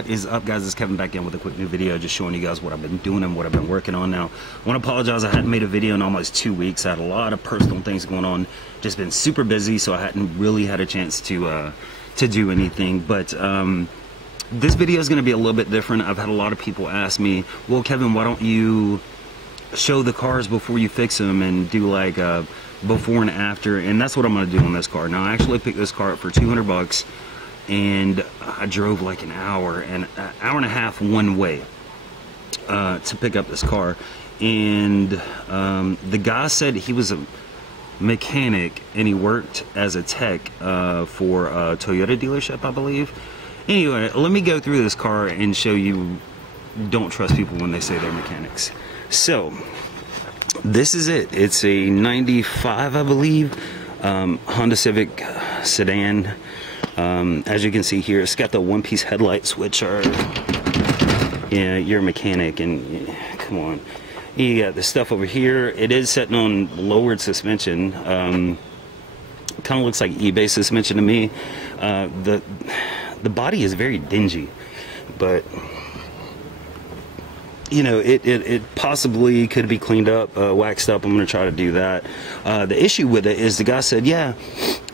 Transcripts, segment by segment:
What is up, guys? It's Kevin back in with a quick new video, just showing you guys what I've been doing and what I've been working on. Now, I want to apologize, I hadn't made a video in almost 2 weeks. I had a lot of personal things going on, just been super busy, so I hadn't really had a chance to do anything. But this video is going to be a little bit different. I've had a lot of people ask me, well, Kevin, why don't you show the cars before you fix them and do like before and after? And that's what I'm going to do on this car. Now, I actually picked this car up for 200 bucks. And I drove like an hour and a half one way to pick up this car. And the guy said he was a mechanic and he worked as a tech for a Toyota dealership, I believe. Anyway, let me go through this car and show you don't trust people when they say they're mechanics. So this is it. It's a 95, I believe, Honda Civic sedan. As you can see here, it's got the one-piece headlights, which are, yeah, you're a mechanic, and come on. You got the stuff over here. It is sitting on lowered suspension. Kind of looks like eBay suspension to me. The body is very dingy, but you know, it possibly could be cleaned up, waxed up. I'm going to try to do that. The issue with it is the guy said, yeah,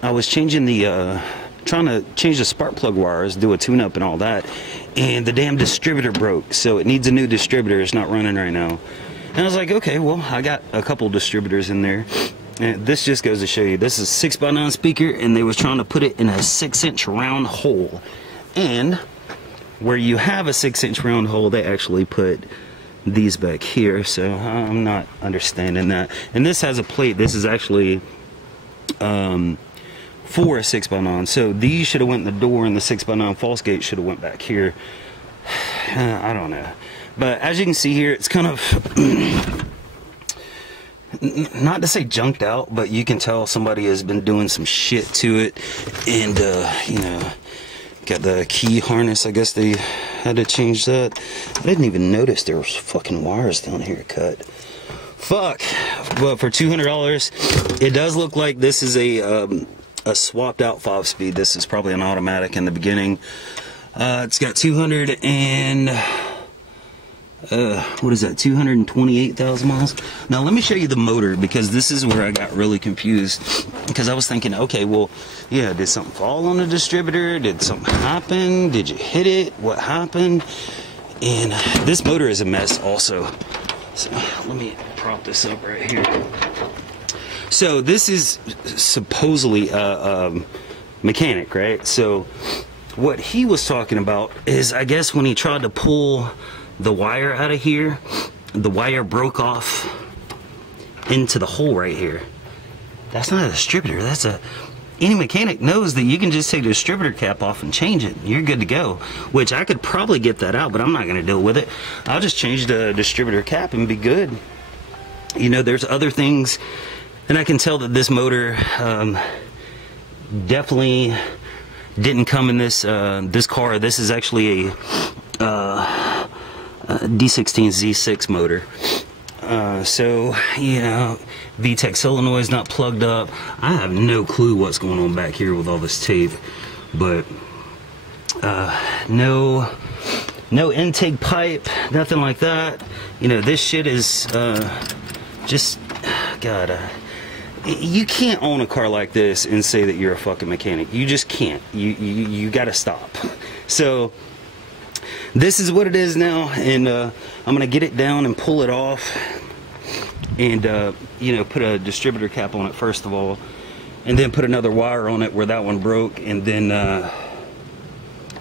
I was changing the trying to change the spark plug wires, do a tune-up and all that, and the damn distributor broke, so it needs a new distributor. It's not running right now. And I was like, okay, well, I got a couple distributors in there, and this just goes to show you, this is a 6x9 speaker, and they was trying to put it in a 6-inch round hole, and where you have a 6-inch round hole, they actually put these back here, so I'm not understanding that. And this has a plate. This is actually for a 6x9, so these should have went in the door, and the 6x9 false gate should have went back here. I don't know, but as you can see here, it's kind of not to say junked out, but you can tell somebody has been doing some shit to it. And you know, got the key harness. I guess they had to change that. I didn't even notice there was fucking wires down here cut. Fuck. But for $200, it does look like this is a swapped out 5-speed. This is probably an automatic in the beginning. It's got 200 and what is that, 228,000 miles. Now let me show you the motor, because this is where I got really confused, because I was thinking, okay, well, yeah, did something fall on the distributor? Did something happen? Did you hit it? What happened? And this motor is a mess also. So let me prop this up right here. So this is supposedly a mechanic, right? So what he was talking about is, I guess when he tried to pull the wire out of here, the wire broke off into the hole right here. That's not a distributor. That's any mechanic knows that you can just take the distributor cap off and change it. You're good to go. Which I could probably get that out, but I'm not going to deal with it. I'll just change the distributor cap and be good. You know, there's other things. And I can tell that this motor definitely didn't come in this this car. This is actually a D16 Z6 motor. So, you know, VTEC solenoid is not plugged up. I have no clue what's going on back here with all this tape. But no intake pipe, nothing like that. You know, this shit is just, God, you can't own a car like this and say that you're a fucking mechanic. You just can't. You gotta stop. So this is what it is now, and I'm gonna get it down and pull it off, and you know, put a distributor cap on it first of all, and then put another wire on it where that one broke, and then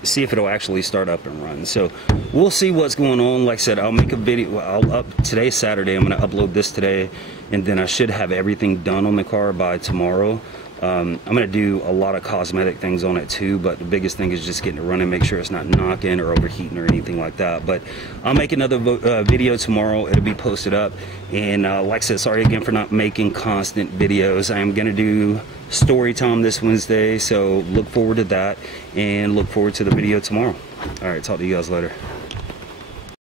see if it'll actually start up and run. So we'll see what's going on. Like I said, I'll make a video. Today's Saturday. I'm gonna upload this today, and then I should have everything done on the car by tomorrow. I'm gonna do a lot of cosmetic things on it too, but the biggest thing is just getting it running, make sure it's not knocking or overheating or anything like that. But I'll make another video tomorrow. It'll be posted up, and like I said, sorry again for not making constant videos. I am gonna do story time this Wednesday, so look forward to that, and look forward to the video tomorrow. All right, talk to you guys later.